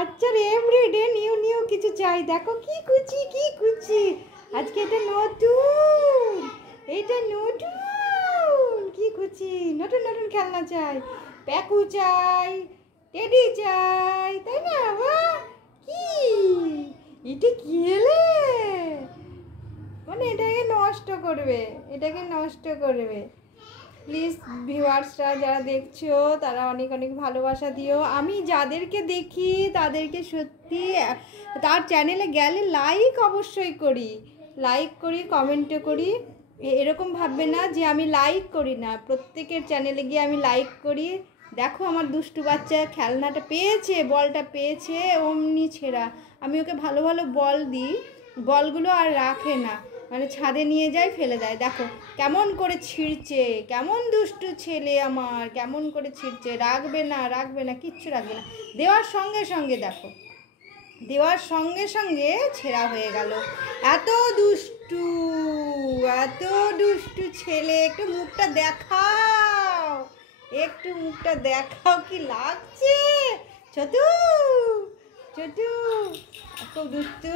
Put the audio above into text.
বাচ্চার everyday new new কিছু চাই। দেখো কি কুচি কি কুচি, আজকে এটা নতুন, এটা নতুন কি কুচি, নতুন নতুন খেলনা চাই, প্যাকু চাই, টেডি চাই, তাই না? বাহ, কি এটা কি এলে, মানে এটাকে নষ্ট করবে, এটাকে নষ্ট করবে। প্লিজ ভিউয়ার্সরা যারা দেখছো তারা অনেক অনেক ভালোবাসা দিও। আমি যাদেরকে দেখি তাদেরকে সত্যি তার চ্যানেলে গেলে লাইক অবশ্যই করি, লাইক করি, কমেন্টও করি। এরকম ভাববে না যে আমি লাইক করি না, প্রত্যেকের চ্যানেলে গিয়ে আমি লাইক করি। দেখো আমার দুষ্টু বাচ্চা খেলনাটা পেয়েছে, বলটা পেয়েছে, অমনি ছেঁড়া। আমি ওকে ভালো ভালো বল দিই, বলগুলো আর রাখে না, মানে ছাদে নিয়ে যায় ফেলে দেয়। দেখো কেমন করে ছিঁড়ছে, কেমন দুষ্টু ছেলে আমার, কেমন করে ছিঁড়ছে। রাখবে না, রাখবে না, কিচ্ছু রাখবে না। দেওয়ার সঙ্গে সঙ্গে দেখো, দেওয়ার সঙ্গে সঙ্গে ছেঁড়া হয়ে গেল। এত দুষ্টু, এত দুষ্টু ছেলে। একটু মুখটা দেখাও, একটু মুখটা দেখাও, কি লাগছে ছোটু, ছোটু, খুব দুষ্টু।